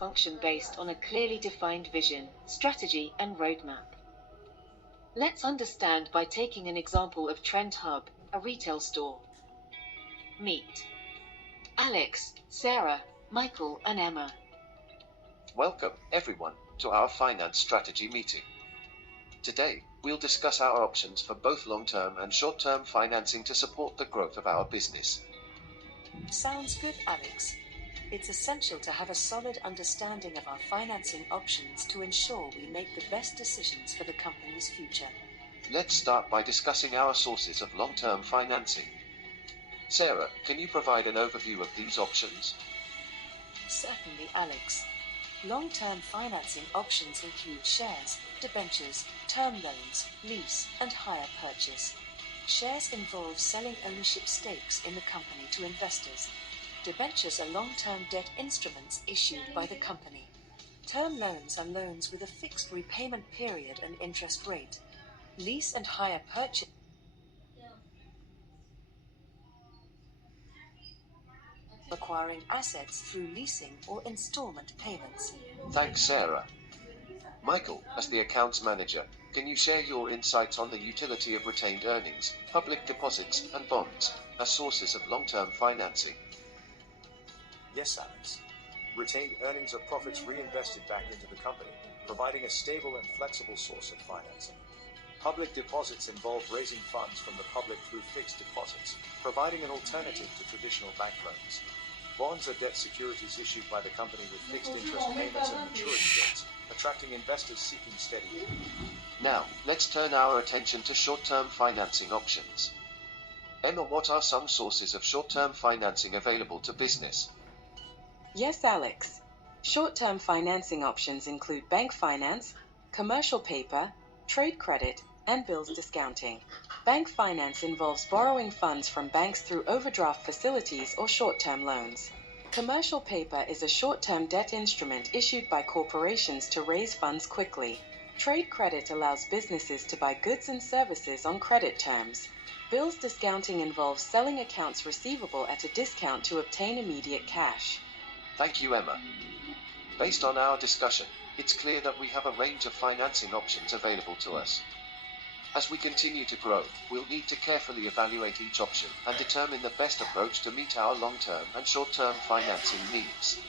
function based on a clearly defined vision, strategy, and roadmap. Let's understand by taking an example of Trend Hub, a retail store. Meet Alex, Sarah, Michael, and Emma. Welcome, everyone, to our finance strategy meeting. Today, we'll discuss our options for both long-term and short-term financing to support the growth of our business. Sounds good, Alex. It's essential to have a solid understanding of our financing options to ensure we make the best decisions for the company's future. Let's start by discussing our sources of long-term financing. Sarah, can you provide an overview of these options? Certainly, Alex. Long-term financing options include shares, debentures, term loans, lease, and hire purchase. Shares involve selling ownership stakes in the company to investors. Debentures are long-term debt instruments issued by the company. Term loans are loans with a fixed repayment period and interest rate. Lease and hire purchase acquiring assets through leasing or installment payments. Thanks, Sarah. Michael, as the accounts manager, can you share your insights on the utility of retained earnings, public deposits, and bonds as sources of long-term financing? Yes, Alex. Retained earnings are profits reinvested back into the company, providing a stable and flexible source of financing. Public deposits involve raising funds from the public through fixed deposits, providing an alternative to traditional bank loans. Bonds are debt securities issued by the company with fixed interest payments and maturity dates, attracting investors seeking steady yield. Now, let's turn our attention to short-term financing options. Emma, what are some sources of short-term financing available to business? Yes, Alex. Short-term financing options include bank finance, commercial paper, trade credit, and bills discounting. Bank finance involves borrowing funds from banks through overdraft facilities or short-term loans. Commercial paper is a short-term debt instrument issued by corporations to raise funds quickly. Trade credit allows businesses to buy goods and services on credit terms. Bills discounting involves selling accounts receivable at a discount to obtain immediate cash. Thank you, Emma. Based on our discussion, it's clear that we have a range of financing options available to us. As we continue to grow, we'll need to carefully evaluate each option and determine the best approach to meet our long-term and short-term financing needs.